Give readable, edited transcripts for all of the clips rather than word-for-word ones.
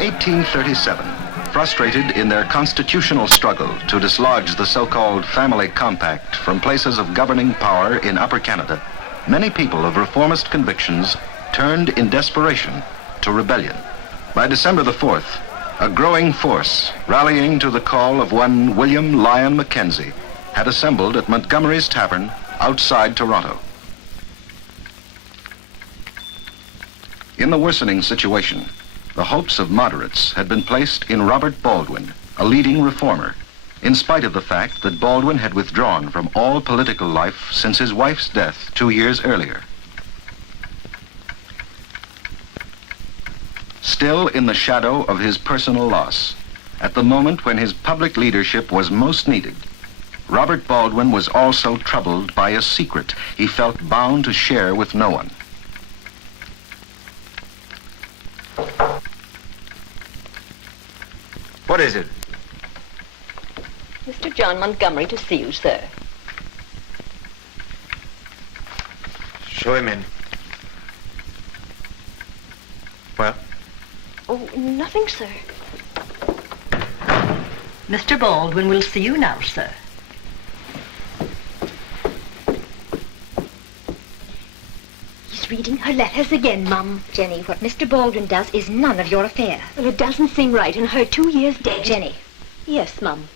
1837, frustrated in their constitutional struggle to dislodge the so-called family compact from places of governing power in Upper Canada, many people of reformist convictions turned in desperation to rebellion. By December the 4th, a growing force, rallying to the call of one William Lyon Mackenzie, had assembled at Montgomery's Tavern outside Toronto. In the worsening situation, the hopes of moderates had been placed in Robert Baldwin, a leading reformer, in spite of the fact that Baldwin had withdrawn from all political life since his wife's death 2 years earlier. Still in the shadow of his personal loss, at the moment when his public leadership was most needed, Robert Baldwin was also troubled by a secret he felt bound to share with no one. What is it? Mr. John Montgomery to see you, sir. Show him in. Well? Oh, nothing, sir. Mr. Baldwin will see you now, sir. He's reading her letters again, Mum. Jenny, what Mr. Baldwin does is none of your affair. Well, it doesn't seem right, and her 2 years dead. Jenny. Yes, Mum.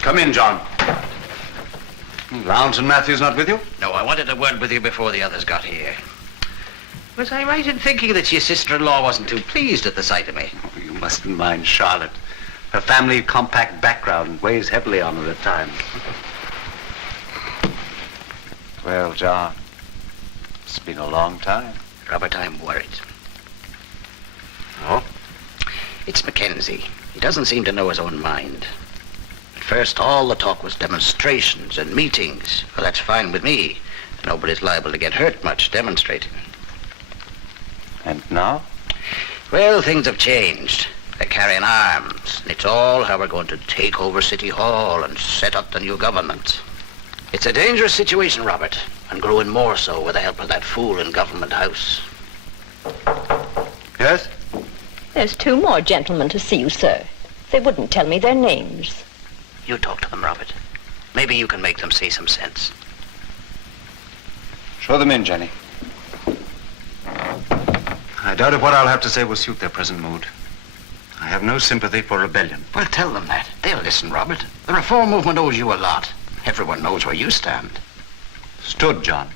Come in, John. Lowndes and Matthews not with you? No, I wanted a word with you before the others got here. Was I right in thinking that your sister-in-law wasn't too pleased at the sight of me? Oh, you mustn't mind Charlotte. Her family compact background weighs heavily on her at times. Well, John, it's been a long time. Robert, I'm worried. Oh? It's Mackenzie. He doesn't seem to know his own mind. At first, all the talk was demonstrations and meetings. Well, that's fine with me. Nobody's liable to get hurt much demonstrating. And now? Well, things have changed. They're carrying arms. And it's all how we're going to take over City Hall and set up the new government. It's a dangerous situation, Robert, and growing more so with the help of that fool in Government House. Yes? There's 2 more gentlemen to see you, sir. They wouldn't tell me their names. You talk to them, Robert. Maybe you can make them see some sense. Show them in, Jenny. I doubt if what I'll have to say will suit their present mood. I have no sympathy for rebellion. Well, tell them that. They'll listen, Robert. The reform movement owes you a lot. Everyone knows where you stand. Stood, John.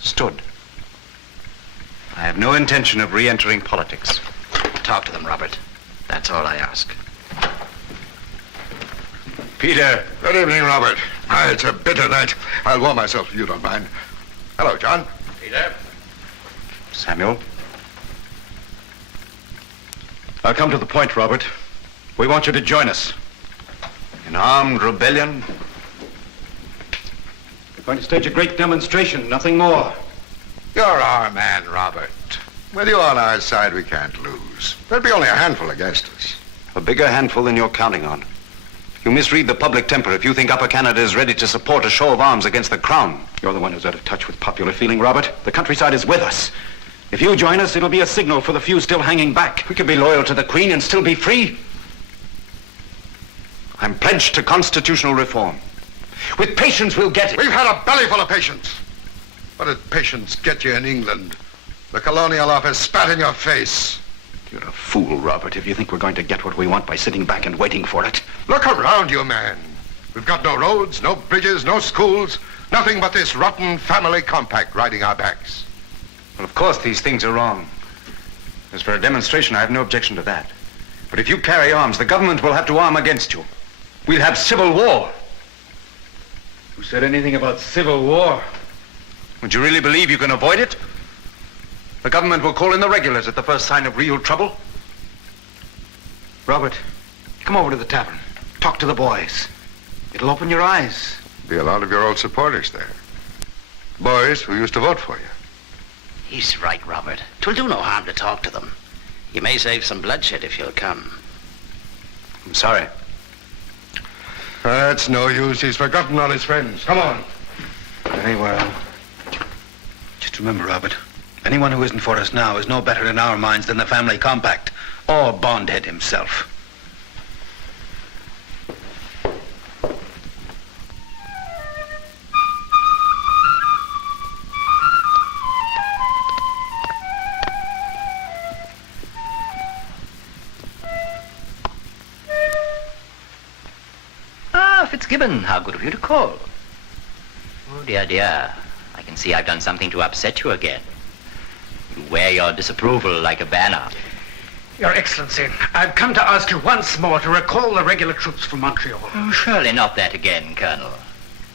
Stood. I have no intention of re-entering politics. Talk to them, Robert. That's all I ask. Peter. Good evening, Robert. It's a bitter night. I'll warm myself if you don't mind. Hello, John. Peter. Samuel. I'll come to the point, Robert. We want you to join us. In armed rebellion? We're going to stage a great demonstration, nothing more. You're our man, Robert. With you on our side, we can't lose. There'll be only a handful against us. A bigger handful than you're counting on. You misread the public temper if you think Upper Canada is ready to support a show of arms against the Crown. You're the one who's out of touch with popular feeling, Robert. The countryside is with us. If you join us, it'll be a signal for the few still hanging back. We can be loyal to the Queen and still be free. I'm pledged to constitutional reform. With patience, we'll get it. We've had a belly full of patience. What did patience get you in England? The Colonial Office spat in your face. You're a fool, Robert, if you think we're going to get what we want by sitting back and waiting for it. Look around you, man. We've got no roads, no bridges, no schools, nothing but this rotten family compact riding our backs. Well, of course, these things are wrong. As for a demonstration, I have no objection to that. But if you carry arms, the government will have to arm against you. We'll have civil war. Who said anything about civil war? Would you really believe you can avoid it? The government will call in the regulars at the first sign of real trouble. Robert, come over to the tavern. Talk to the boys. It'll open your eyes. Be a lot of your old supporters there. Boys who used to vote for you. He's right, Robert. 'Twill do no harm to talk to them. You may save some bloodshed if you'll come. I'm sorry. That's no use. He's forgotten all his friends. Come on. Very well. Just remember, Robert, anyone who isn't for us now is no better in our minds than the family compact or Bondhead himself. Fitzgibbon, how good of you to call. Oh, dear, dear. I can see I've done something to upset you again. You wear your disapproval like a banner. Your Excellency, I've come to ask you once more to recall the regular troops from Montreal. Oh, surely not that again, Colonel.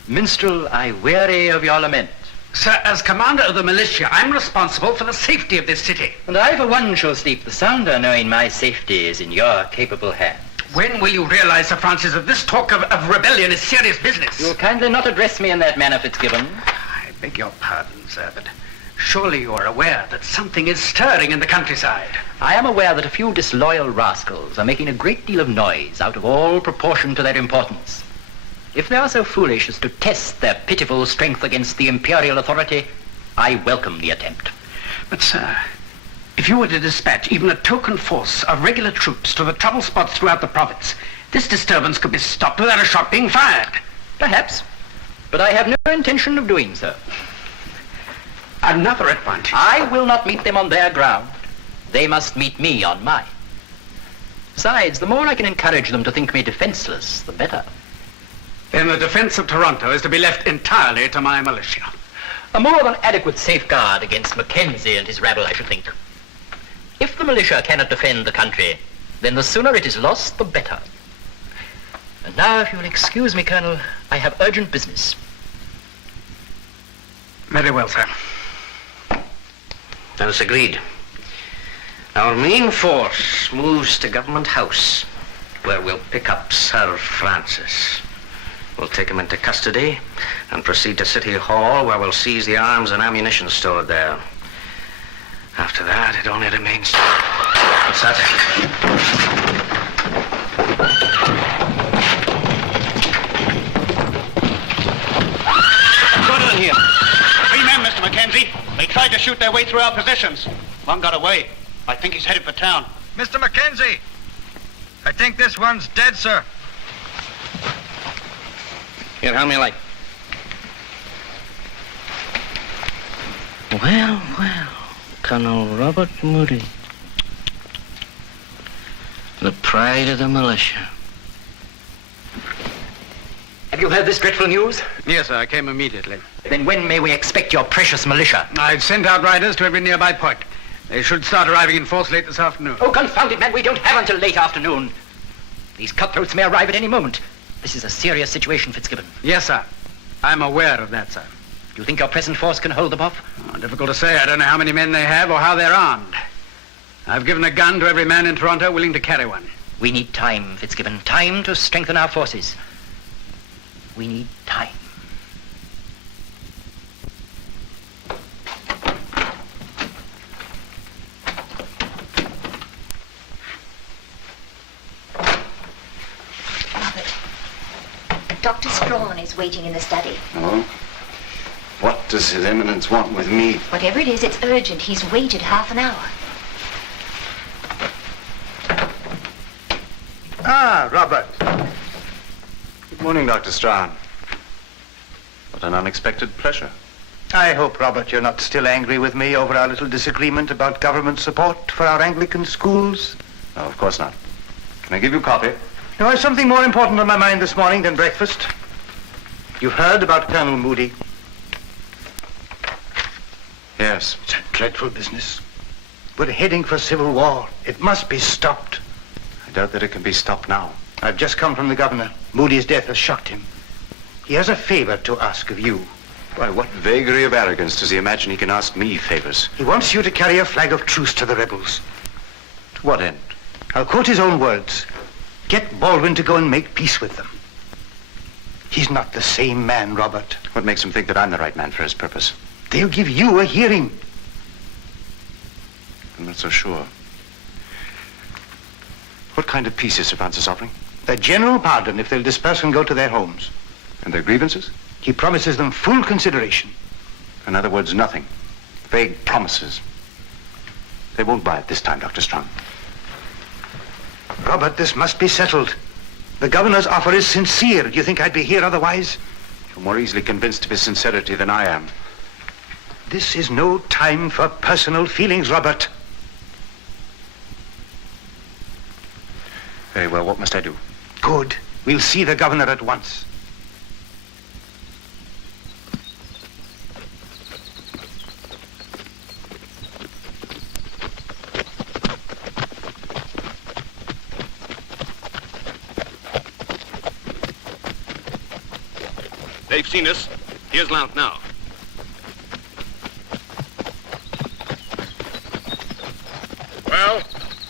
Minstrel, I weary of your lament. Sir, as commander of the militia, I'm responsible for the safety of this city. And I, for one, shall sleep the sounder, knowing my safety is in your capable hands. When will you realize, Sir Francis, that this talk of rebellion is serious business? You'll kindly not address me in that manner, Fitzgibbon. I beg your pardon, sir, but surely you are aware that something is stirring in the countryside. I am aware that a few disloyal rascals are making a great deal of noise out of all proportion to their importance. If they are so foolish as to test their pitiful strength against the imperial authority, I welcome the attempt. But, sir, if you were to dispatch even a token force of regular troops to the trouble spots throughout the province, this disturbance could be stopped without a shot being fired. Perhaps, but I have no intention of doing so. Another advantage. I will not meet them on their ground. They must meet me on mine. Besides, the more I can encourage them to think me defenseless, the better. Then the defense of Toronto is to be left entirely to my militia. A more than adequate safeguard against Mackenzie and his rabble, I should think. If the militia cannot defend the country, then the sooner it is lost, the better. And now, if you will excuse me, Colonel, I have urgent business. Very well, sir. Then it's agreed. Our main force moves to Government House, where we'll pick up Sir Francis. We'll take him into custody and proceed to City Hall, where we'll seize the arms and ammunition stored there. After that, it only remains... What's that? Good on here. 3 men, Mr. Mackenzie. They tried to shoot their way through our positions. One got away. I think he's headed for town. Mr. Mackenzie, I think this one's dead, sir. Here, hand me a light. Well, well, Colonel Robert Moody. The pride of the militia. Have you heard this dreadful news? Yes, sir, I came immediately. Then when may we expect your precious militia? I've sent out riders to every nearby point. They should start arriving in force late this afternoon. Oh, confound it, man, we don't have until late afternoon. These cutthroats may arrive at any moment. This is a serious situation, Fitzgibbon. Yes, sir. I'm aware of that, sir. Do you think your present force can hold them off? Oh, difficult to say. I don't know how many men they have or how they're armed. I've given a gun to every man in Toronto willing to carry one. We need time, Fitzgibbon. Time to strengthen our forces. We need time. Dr. Strawn is waiting in the study. Oh? What does His Eminence want with me? Whatever it is, it's urgent. He's waited half an hour. Ah, Robert. Good morning, Dr. Strawn. What an unexpected pleasure. I hope, Robert, you're not still angry with me over our little disagreement about government support for our Anglican schools. No, of course not. Can I give you coffee? No, I have something more important on my mind this morning than breakfast. You've heard about Colonel Moody. Yes. It's a dreadful business. We're heading for civil war. It must be stopped. I doubt that it can be stopped now. I've just come from the governor. Moody's death has shocked him. He has a favor to ask of you. Why, what vagary of arrogance does he imagine he can ask me favors? He wants you to carry a flag of truce to the rebels. To what end? I'll quote his own words. Get Baldwin to go and make peace with them. He's not the same man, Robert. What makes him think that I'm the right man for his purpose? They'll give you a hearing. I'm not so sure. What kind of peace is Sir Francis offering? A general pardon if they'll disperse and go to their homes. And their grievances? He promises them full consideration. In other words, nothing. Vague promises. They won't buy it this time, Dr. Strong. Robert, this must be settled. The governor's offer is sincere. Do you think I'd be here otherwise? You're more easily convinced of his sincerity than I am. This is no time for personal feelings, Robert. Very well, what must I do? Good. We'll see the governor at once. They've seen us. Here's Lount now. Well,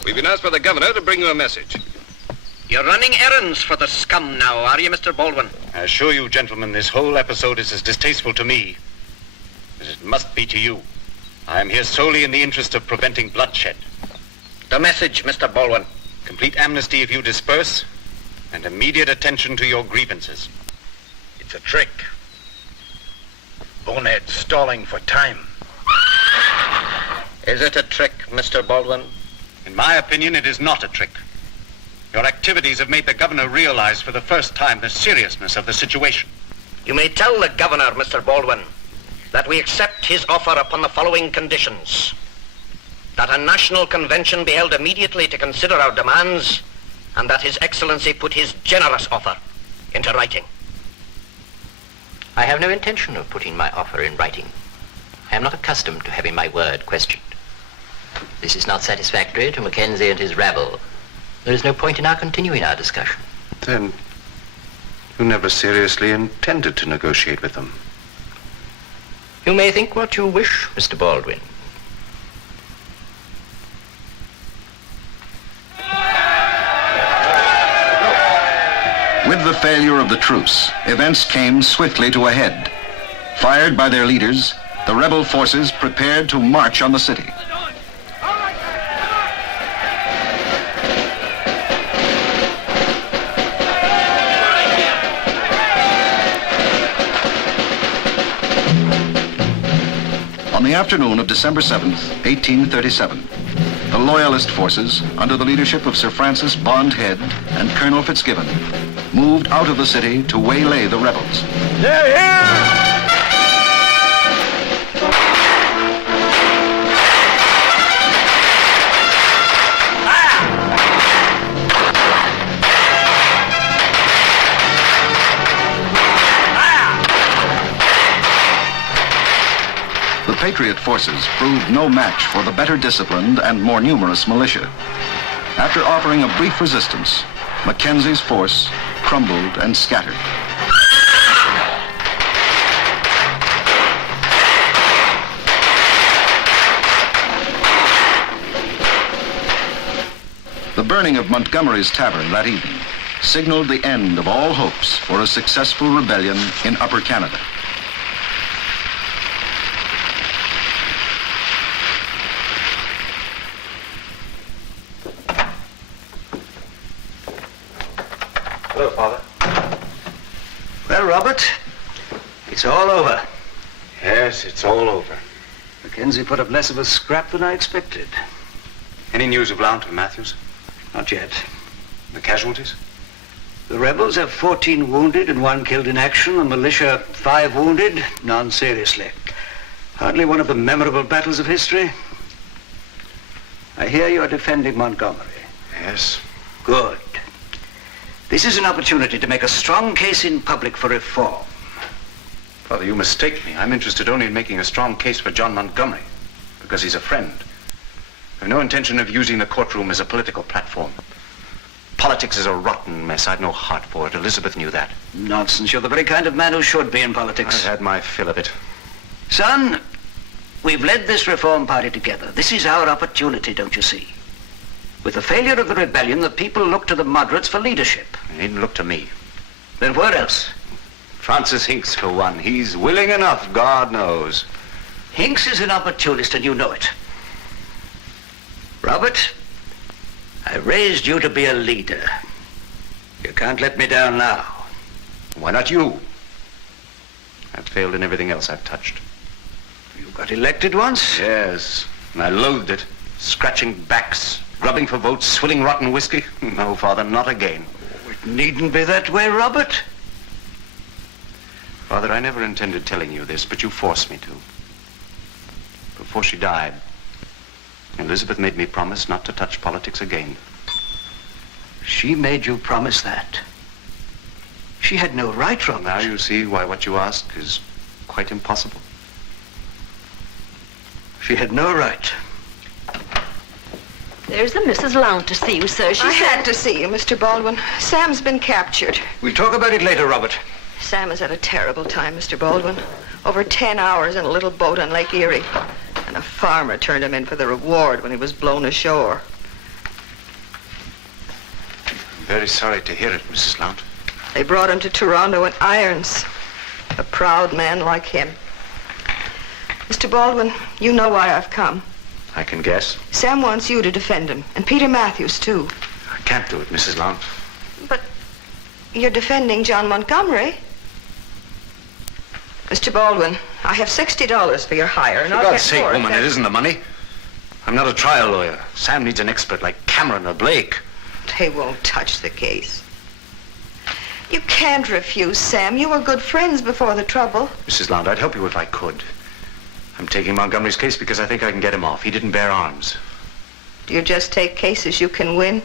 we've been asked by the governor to bring you a message. You're running errands for the scum now, are you, Mr. Baldwin? I assure you, gentlemen, this whole episode is as distasteful to me as it must be to you. I am here solely in the interest of preventing bloodshed. The message, Mr. Baldwin. Complete amnesty if you disperse, and immediate attention to your grievances. It's a trick. Bonehead stalling for time. Is it a trick, Mr. Baldwin? In my opinion, it is not a trick. Your activities have made the governor realize for the first time the seriousness of the situation. You may tell the governor, Mr. Baldwin, that we accept his offer upon the following conditions. That a national convention be held immediately to consider our demands, and that His Excellency put his generous offer into writing. I have no intention of putting my offer in writing. I am not accustomed to having my word questioned. This is not satisfactory to Mackenzie and his rabble. There is no point in our continuing our discussion. Then you never seriously intended to negotiate with them. You may think what you wish, Mr. Baldwin. With the failure of the truce, events came swiftly to a head. Fired by their leaders, the rebel forces prepared to march on the city. On the afternoon of December 7th, 1837, the Loyalist forces, under the leadership of Sir Francis Bond Head and Colonel Fitzgibbon, moved out of the city to waylay the rebels. They're here! The Patriot forces proved no match for the better disciplined and more numerous militia. After offering a brief resistance, Mackenzie's force crumbled and scattered. The burning of Montgomery's tavern that evening signaled the end of all hopes for a successful rebellion in Upper Canada. Hello, Father. Well, Robert, it's all over. Yes, it's all over. Mackenzie put up less of a scrap than I expected. Any news of Lount and Matthews? Not yet. The casualties? The rebels have 14 wounded and 1 killed in action. The militia, 5 wounded, none seriously. Hardly one of the memorable battles of history. I hear you are defending Montgomery. Yes. Good. This is an opportunity to make a strong case in public for reform. Father, you mistake me. I'm interested only in making a strong case for John Montgomery, because he's a friend. I have no intention of using the courtroom as a political platform. Politics is a rotten mess. I've no heart for it. Elizabeth knew that. Nonsense. You're the very kind of man who should be in politics. I've had my fill of it. Son, we've led this reform party together. This is our opportunity, don't you see? With the failure of the rebellion, the people look to the moderates for leadership. They needn't look to me. Then where else? Francis Hinks, for one. He's willing enough, God knows. Hinks is an opportunist, and you know it. Robert, I I raised you to be a leader. You can't let me down now. Why not you? I've failed in everything else I've touched. You got elected once? Yes, and I loathed it. Scratching backs, grubbing for votes, swilling rotten whiskey. No, Father, not again. It needn't be that way, Robert. Father, I never intended telling you this, but you forced me to. Before she died, Elizabeth made me promise not to touch politics again. She made you promise that? She had no right, Robert. Now you see why what you ask is quite impossible. She had no right. There's the Mrs. Lount to see you, sir. I had to see you, Mr. Baldwin. Sam's been captured. We'll talk about it later, Robert. Sam has had a terrible time, Mr. Baldwin. Over 10 hours in a little boat on Lake Erie. And a farmer turned him in for the reward when he was blown ashore. I'm very sorry to hear it, Mrs. Lount. They brought him to Toronto in irons. A proud man like him. Mr. Baldwin, you know why I've come. I can guess. Sam wants you to defend him, and Peter Matthews, too. I can't do it, Mrs. Lount. But you're defending John Montgomery. Mr. Baldwin, I have $60 for your hire, and For I'll God's get sake, more. woman, it isn't the money. I'm not a trial lawyer. Sam needs an expert like Cameron or Blake. They won't touch the case. You can't refuse, Sam. You were good friends before the trouble. Mrs. Lount, I'd help you if I could. I'm taking Montgomery's case because I think I can get him off. He didn't bear arms. Do you just take cases you can win?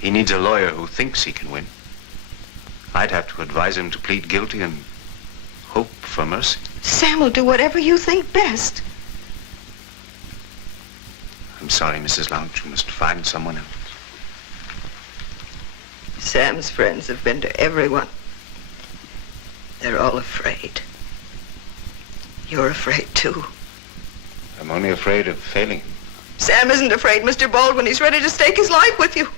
He needs a lawyer who thinks he can win. I'd have to advise him to plead guilty and hope for mercy. Sam will do whatever you think best. I'm sorry, Mrs. Lount. You must find someone else. Sam's friends have been to everyone. They're all afraid. You're afraid, too. I'm only afraid of failing him. Sam isn't afraid, Mr. Baldwin. He's ready to stake his life with you.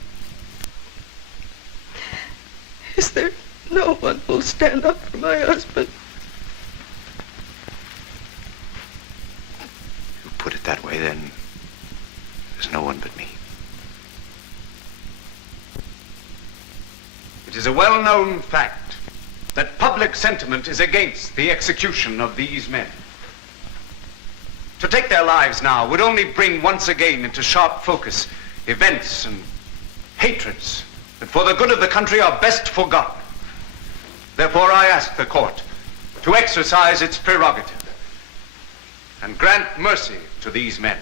Is there no one who'll stand up for my husband? You put it that way, then there's no one but me. It is a well-known fact that public sentiment is against the execution of these men. To take their lives now would only bring once again into sharp focus events and hatreds that for the good of the country are best forgotten. Therefore, I ask the court to exercise its prerogative and grant mercy to these men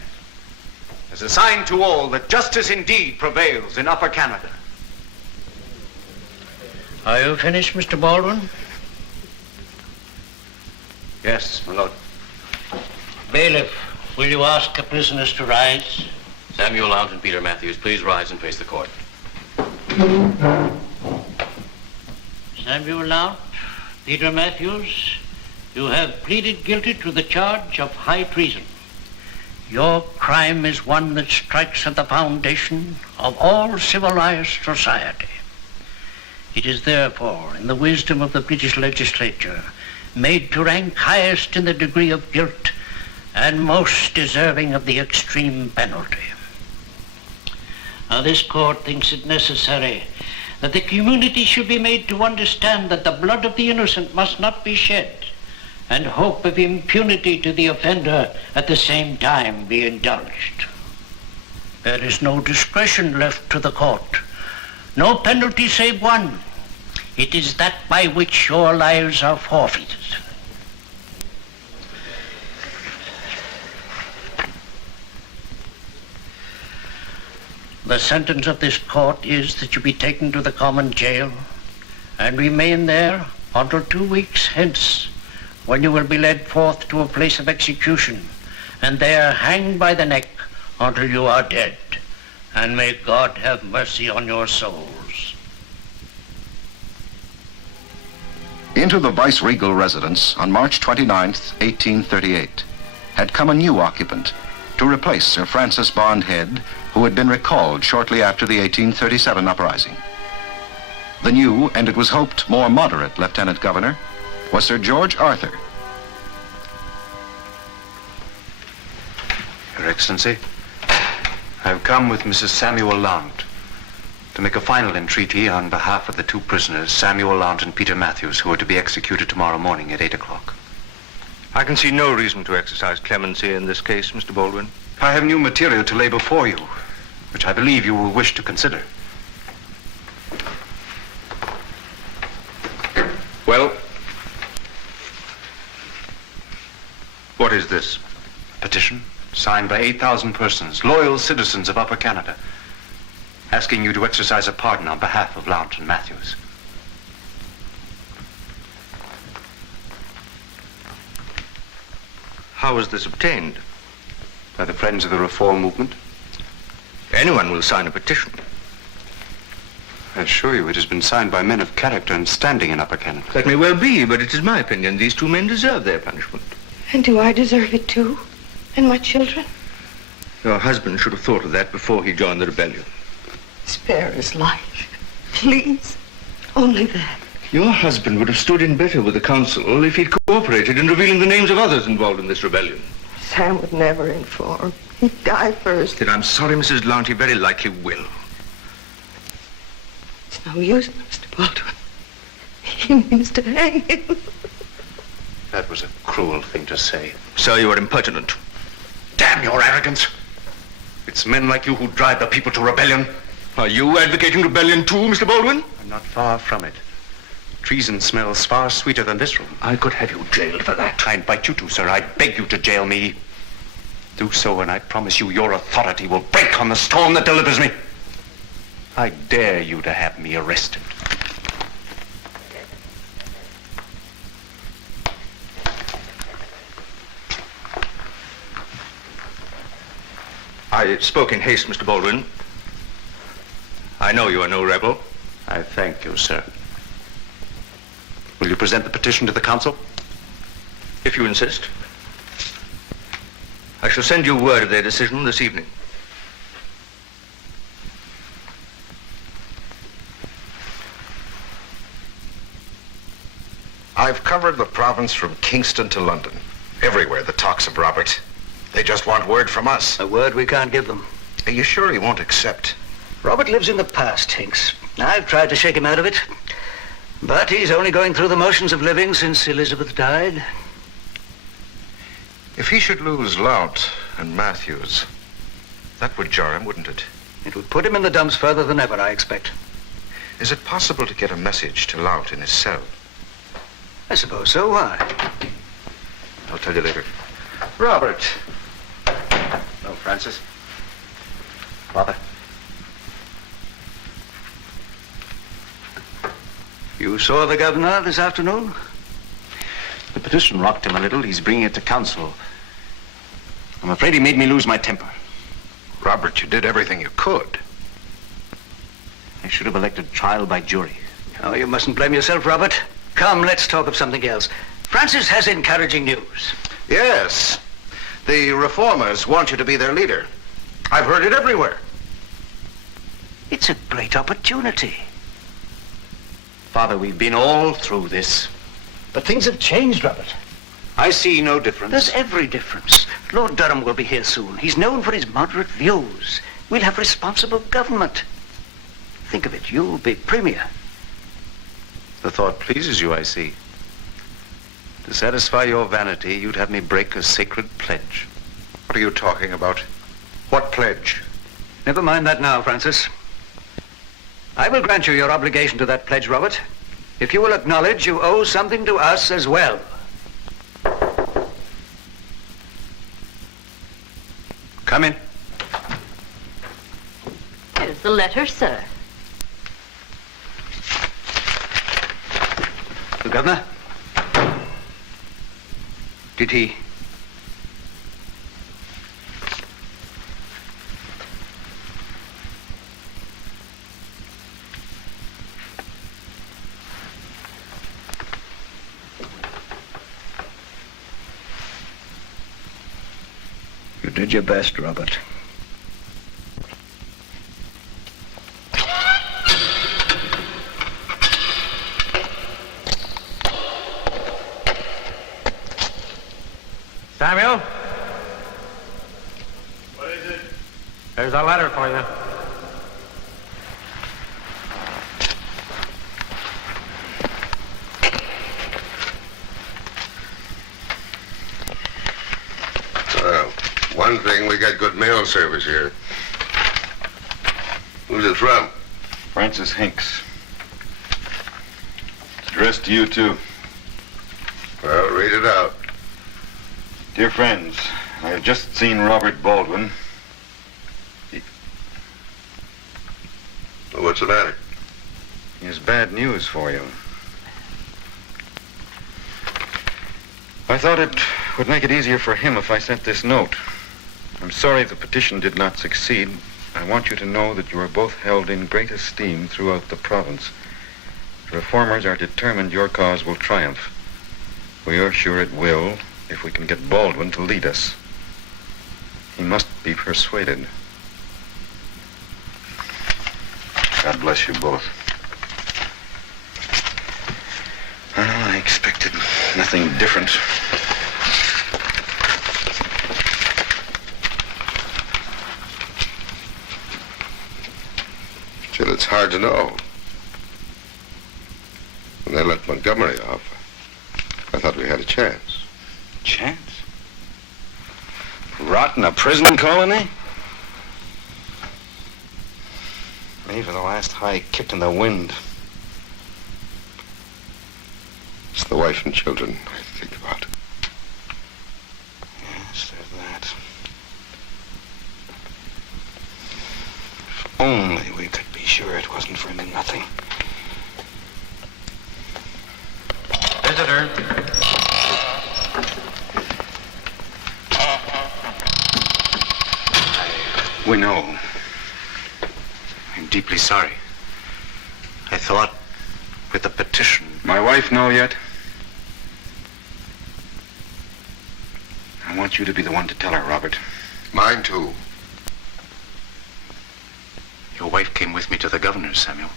as a sign to all that justice indeed prevails in Upper Canada. Are you finished, Mr. Baldwin? Yes, my lord. Bailiff, will you ask the prisoners to rise? Samuel Lount and Peter Matthews, please rise and face the court. Samuel Lount, Peter Matthews, you have pleaded guilty to the charge of high treason. Your crime is one that strikes at the foundation of all civilized society. It is therefore, in the wisdom of the British legislature, made to rank highest in the degree of guilt and most deserving of the extreme penalty. Now, this court thinks it necessary that the community should be made to understand that the blood of the innocent must not be shed, and hope of impunity to the offender at the same time be indulged. There is no discretion left to the court, no penalty save one. It is that by which your lives are forfeited. The sentence of this court is that you be taken to the common jail and remain there until 2 weeks hence, when you will be led forth to a place of execution and there hanged by the neck until you are dead. And may God have mercy on your souls. Into the vice-regal residence on March 29th, 1838, had come a new occupant to replace Sir Francis Bondhead, who had been recalled shortly after the 1837 uprising. The new, and it was hoped more moderate, Lieutenant Governor was Sir George Arthur. Your Excellency, I've come with Mrs. Samuel Lount, to make a final entreaty on behalf of the two prisoners, Samuel Lount and Peter Matthews, who are to be executed tomorrow morning at 8 o'clock. I can see no reason to exercise clemency in this case, Mr. Baldwin. I have new material to lay before you, which I believe you will wish to consider. Well, what is this? A petition signed by 8,000 persons, loyal citizens of Upper Canada, asking you to exercise a pardon on behalf of Lount and Matthews. How was this obtained? By the Friends of the Reform Movement. Anyone will sign a petition. I assure you it has been signed by men of character and standing in Upper Canada. That may well be, but it is my opinion these two men deserve their punishment. And do I deserve it too? And my children? Your husband should have thought of that before he joined the rebellion. Spare his life. Please. Only that. Your husband would have stood in better with the council if he'd cooperated in revealing the names of others involved in this rebellion. Sam would never inform. He'd die first. Then I'm sorry, Mrs. Lount, he very likely will. It's no use, Mr. Baldwin. He means to hang him. That was a cruel thing to say. Sir, you are impertinent. Damn your arrogance! It's men like you who drive the people to rebellion. Are you advocating rebellion too, Mr. Baldwin? I'm not far from it. Treason smells far sweeter than this room. I could have you jailed for that. I invite you to, sir. I beg you to jail me. Do so, and I promise you your authority will break on the storm that delivers me. I dare you to have me arrested. I spoke in haste, Mr. Baldwin. I know you are no rebel. I thank you, sir. Will you present the petition to the council? If you insist. I shall send you word of their decision this evening. I've covered the province from Kingston to London. Everywhere the talks of Robert. They just want word from us. A word we can't give them. Are you sure he won't accept? Robert lives in the past, Hinks. I've tried to shake him out of it. But he's only going through the motions of living since Elizabeth died. If he should lose Lount and Matthews, that would jar him, wouldn't it? It would put him in the dumps further than ever, I expect. Is it possible to get a message to Lount in his cell? I suppose so. Why? I'll tell you later. Robert. No, Francis. Father. You saw the governor this afternoon? The petition rocked him a little. He's bringing it to council. I'm afraid he made me lose my temper. Robert, you did everything you could. I should have elected trial by jury. Oh, you mustn't blame yourself, Robert. Come, let's talk of something else. Francis has encouraging news. Yes. The reformers want you to be their leader. I've heard it everywhere. It's a great opportunity. Father, we've been all through this. But things have changed, Robert. I see no difference. There's every difference. Lord Durham will be here soon. He's known for his moderate views. We'll have responsible government. Think of it, you'll be premier. The thought pleases you, I see. To satisfy your vanity, you'd have me break a sacred pledge. What are you talking about? What pledge? Never mind that now, Francis. I will grant you your obligation to that pledge, Robert, if you will acknowledge you owe something to us as well. Come in. Here's the letter, sir. The governor? Did he? You did your best, Robert. Samuel? What is it? There's a letter for you. One thing, we got good mail service here. Who's it from? Francis Hinks. It's addressed to you, too. Well, read it out. Dear friends, I have just seen Robert Baldwin. Well, what's the matter? He has bad news for you. I thought it would make it easier for him if I sent this note. I'm sorry the petition did not succeed. I want you to know that you are both held in great esteem throughout the province. The reformers are determined your cause will triumph. We are sure it will if we can get Baldwin to lead us. He must be persuaded. God bless you both. Well, I expected nothing different. Still, it's hard to know. When they let Montgomery off, I thought we had a chance. Chance? Rot in a prison colony? Me for the last high kick in the wind. It's the wife and children I think about. Yes, there's that. If only we could be sure it wasn't for nothing. Visitor. We know. I'm deeply sorry. I thought with the petition... My wife know yet? I want you to be the one to tell her, Robert. Mine, too. Your wife came with me to the governor's, Samuel.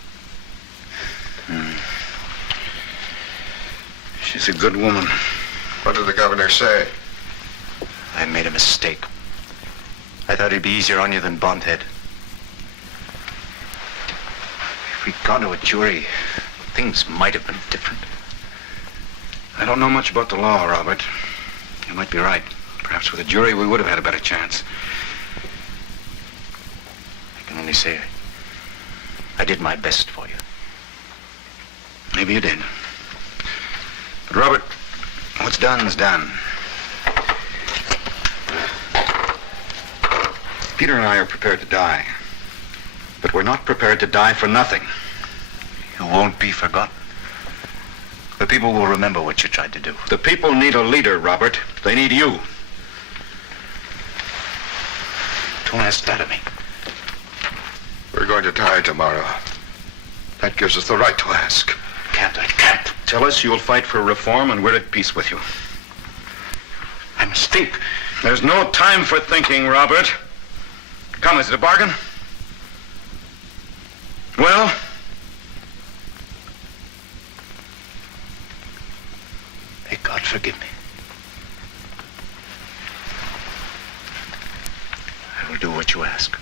She's a good woman. What did the governor say? I made a mistake. I thought it'd be easier on you than Bondhead. If we'd gone to a jury, things might have been different. I don't know much about the law, Robert. You might be right. Perhaps with a jury we would have had a better chance. I can only say I did my best for you. Maybe you did. But Robert, what's done's done. Peter and I are prepared to die. But we're not prepared to die for nothing. You won't be forgotten. The people will remember what you tried to do. The people need a leader, Robert. They need you. Don't ask that of me. We're going to die tomorrow. That gives us the right to ask. I can't. Tell us you'll fight for reform and we're at peace with you. I must think. There's no time for thinking, Robert. Come, is it a bargain? Well? May God forgive me. I will do what you ask.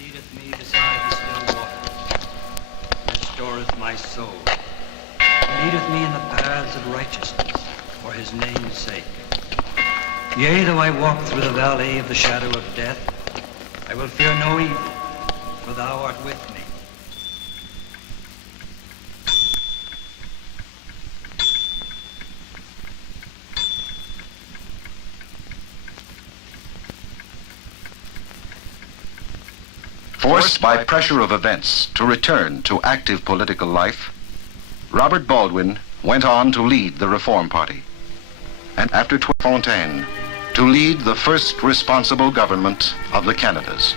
Leadeth me beside the still waters, restoreth my soul. Leadeth me in the paths of righteousness, for his name's sake. Yea, though I walk through the valley of the shadow of death, I will fear no evil, for thou art with me. Forced by pressure of events to return to active political life, Robert Baldwin went on to lead the Reform Party, and after Fontaine, to lead the first responsible government of the Canadas.